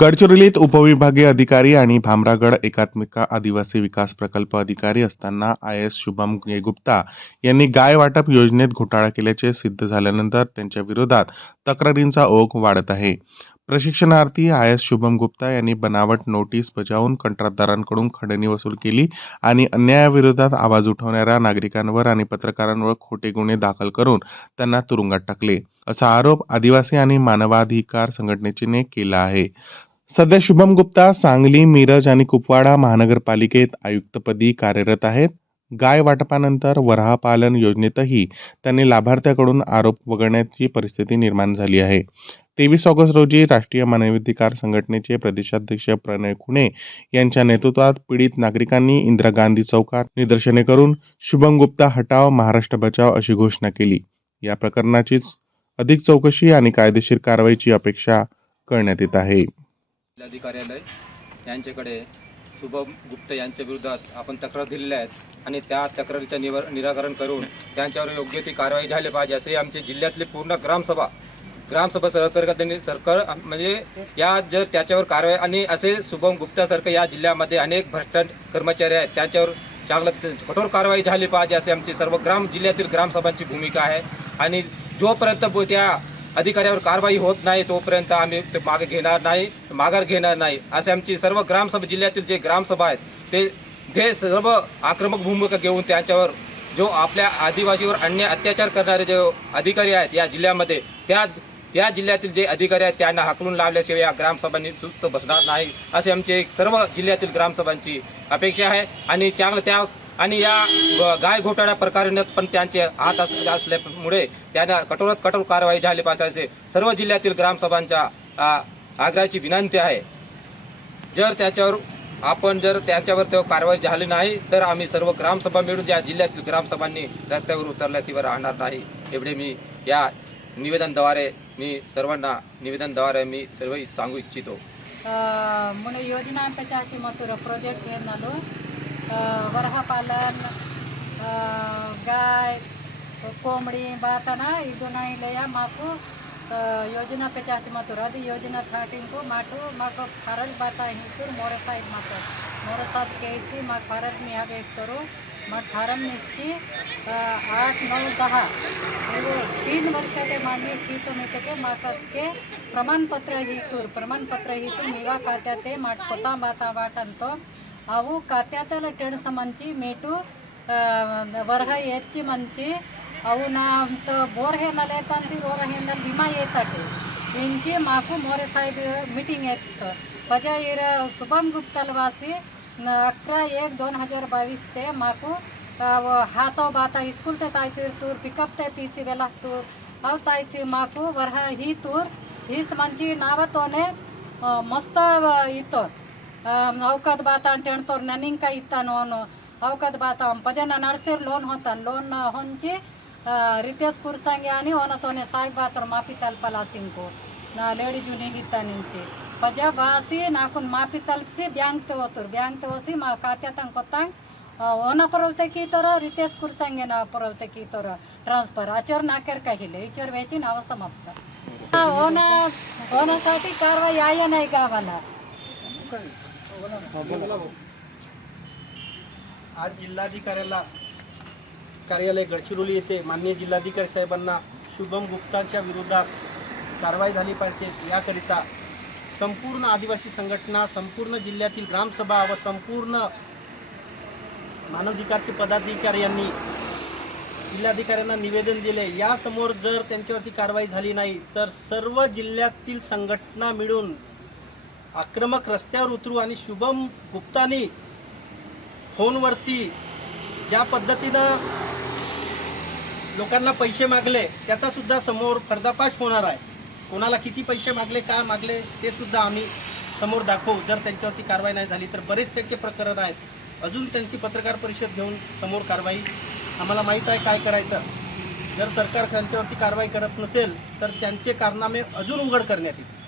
गडचिरोलीत उपविभागीय अधिकारी आणि भामरागड एकात्मिका आदिवासी विकास प्रकल्प अधिकारी असताना आय एस शुभम गुप्ता यांनी गाय वाटप योजनेत घोटाळा केल्याचे सिद्ध झाल्यानंतर त्यांच्या विरोधात तक्रारींचा ओघ वाढत आहे. प्रशिक्षणार्थी आय एस शुभम गुप्ता यांनी बनावट नोटीस बजावून कंत्राटदारांकडून खंडणी वसूल केली आणि अन्यायाविरोधात आवाज उठवणाऱ्या नागरिकांवर आणि पत्रकारांवर खोटे गुन्हे दाखल करून त्यांना तुरुंगात टाकले. असा आरोप आदिवासी आणि मानवाधिकार संघटनेने केला आहे. सध्या शुभम गुप्ता सांगली मिरज आणि कुपवाडा महानगरपालिकेत आयुक्तपदी कार्यरत आहेत. गाय वाटपानंतर वराह पालन योजनेतही त्यांनी लाभार्थ्याकडून आरोप वगळण्याची परिस्थिती निर्माण झाली आहे. तेवीस ऑगस्ट रोजी राष्ट्रीय मानवाधिकार संघटनेचे प्रदेशाध्यक्ष प्रणय खुणे यांच्या नेतृत्वात पीडित नागरिकांनी इंदिरा गांधी चौकात निदर्शने करून शुभम गुप्ता हटाव महाराष्ट्र बचाव अशी घोषणा केली. या प्रकरणाचीच अधिक चौकशी आणि कायदेशीर कारवाईची अपेक्षा करण्यात येत आहे. जिल्हाधिकार्यालय यांच्याकडे शुभम गुप्ता यांच्या विरोधात आपण तक्रार दिलेल्या आहेत आणि त्या तक्रारीचं निवर निराकरण करून त्यांच्यावर योग्य ती कारवाई झाली पाहिजे असे आमचे जिल्ह्यातले पूर्ण ग्रामसभा ग्रामसभा सहकार्यकर्त्यांनी सरकार म्हणजे या जर त्याच्यावर कारवाई आणि असे शुभम गुप्तासारखं या जिल्ह्यामध्ये अनेक भ्रष्ट कर्मचारी आहेत त्यांच्यावर चांगलं कठोर कारवाई झाली पाहिजे असे आमची सर्व ग्राम जिल्ह्यातील ग्रामसभांची भूमिका आहे. आणि जोपर्यंत त्या अधिकाऱ्यावर कारवाई होत नाही तोपर्यंत आम्ही ते मागे घेणार नाही माघार घेणार नाही. असे आमची सर्व ग्रामसभा जिल्ह्यातील जे ग्रामसभा आहेत ते ते सर्व आक्रमक भूमिका घेऊन त्यांच्यावर जो आपल्या आदिवासीवर अन्य अत्याचार करणारे जे अधिकारी आहेत या जिल्ह्यामध्ये त्या त्या जिल्ह्यातील जे अधिकारी आहेत त्यांना हाकलून लावल्याशिवाय या ग्रामसभांनी सुस्त बसणार नाही. असे आमचे सर्व जिल्ह्यातील ग्रामसभांची अपेक्षा आहे. आणि चांगलं त्या आणि या गाय घोटाळ्या प्रकरणात पण त्यांचे हात असल्यामुळे त्यांना कठोरात कठोर कारवाई झाली पाहिजे सर्व जिल्ह्यातील ग्रामसभांच्या आग्रहाची विनंती आहे. जर त्याच्यावर आपण जर त्यांच्यावर तेव्हा कारवाई झाली नाही तर आम्ही सर्व ग्रामसभा मिळून या जिल्ह्यातील ग्रामसभांनी रस्त्यावर उतरल्याशिवाय राहणार नाही. एवढे मी या निवेदनद्वारे मी सर्वांना निवेदनद्वारे मी सर्व सांगू इच्छितो. మన యోజన प्रोजेक्ट वरहपालन गाय कोंबडी బాతనా ఇదునా ఇలా మాకు యోజన పే చేసి మాతురు అది యోజన స్టార్టింగ్కు మాకు మాకు ఫరల్ బాతాయి ఇస్తారు మోర సాహెబ్ మాకు మోర సాహెబ్ కేసి మాకు ఫరల్ మీద ఇస్తారు మాకు ఫరం ఇచ్చి ఆట్ నౌ దహా ఇవి తీన్ వర్షాలే ಮಾಡಿ ಸೀತಮಿತೆಗೆ ಮಾಕಸ್ಗೆ ಪ್ರಮಾಣ ಪತ್ರ ಹೀತು ಪ್ರಮಾಣ ಪತ್ರ ಹೀತು ಮೇಗಾ ಖಾತೆ ಮಾಡ್ಕೊತಾ ಬಾತಾ ಬಾಟ್ ಅಂತೋ ಅವು ಕತ್ಯಾತಲ ಟೆಡ್ಸ ಮಂಚಿ ಮೇಟು ವರಹ ಹೆಚ್ಚಿ ಮಂಚಿ ಅವು ನಾ ಬೋರ್ ಹೇಳಲ್ಲ ತಂದು ರೋರ ಹೇಳಲ್ಲ ದಿಮಾ ಏತಟ್ಟು ಇಂಚಿ ಮಾಕು ಮೋರೆ ಸಾಹೇಬ್ ಮೀಟಿಂಗ್ ಎತ್ತು ಪಜಾ ಇರ ಶುಭಮ್ ಗುಪ್ತಲ್ವಾಸಿ अकरा एक दोन हजार बावीस ते माकू हातो बाता स्कूल ते तायसीर तूर पिकअप ते पीसी वेला तूर अव तायसी माकू वरहा ही तूर हीच मानची नावतोने मस्त इतोर अवकात बाता टेणतोर ननिंग का इत्ता नोनो अवकात बाता पजन नडसेर लोन होता लोन ಹೊಂಚಿ ರಿತೇಶ್ ಕುರ್ಸಂಗೆ అని ఓనతోనే సాయి బాతర్ మాపి తలపలా సింకు నా లేడీ జునిగిత్తా నుంచి పజ బాసి నాకు మాపి తలపిసి బ్యాంక్ తే ಹೋತರು ಬ್ಯಾಂಕ್ ತೆ ಹೋಸಿ ಮಾ ಖಾತೆ ತಂಗ್ ಕೊತ್ತಂಗ್ ಓನ ಪರವತೆ ಕೀತೋರ ರಿತೇಶ್ ಕುರ್ಸಂಗೆ ನಾ ಪರವತೆ ಕೀತೋರ ಟ್ರಾನ್ಸ್ಫರ್ आचर नाकेर काहिले इचर वेची नाव समाप्त ओन ओनासाठी कारवाई आहे नाही गावाला आज जिल्हाधिकाऱ्याला कार्यालय गडचिरोली येथे माननीय जिल्हाधिकारी साहेबांना शुभम गुप्तांच्या विरोधात कारवाई झाली पाहिजे. याकरिता संपूर्ण आदिवासी संघटना संपूर्ण जिल्ह्यातील ग्रामसभा व संपूर्ण मानवाधिकारचे पदाधिकारी यांनी जिल्हाधिकाऱ्यांना निवेदन दिले. यासमोर जर त्यांच्यावरती कारवाई झाली नाही तर सर्व जिल्ह्यातील संघटना मिळून आक्रमक रस्त्यावर उतरू आणि शुभम गुप्तानी फोनवरती ज्या पद्धतीनं लोकांना पैसे मागले त्याचा सुद्धा समोर पर्दाफाश होणार आहे. कोणाला किती पैसे मागले का मागले ते सुद्धा आम्ही समोर दाखवू. जर त्यांच्यावरती कारवाई नाही झाली तर बरेच त्याचे प्रकरण आहेत. अजून त्यांची पत्रकार परिषद घेऊन समोर कारवाई. आम्हाला माहीत आहे काय करायचं. जर सरकार त्यांच्यावरती कारवाई करत नसेल तर त्यांचे कारनामे अजून उघड करण्यात येतील.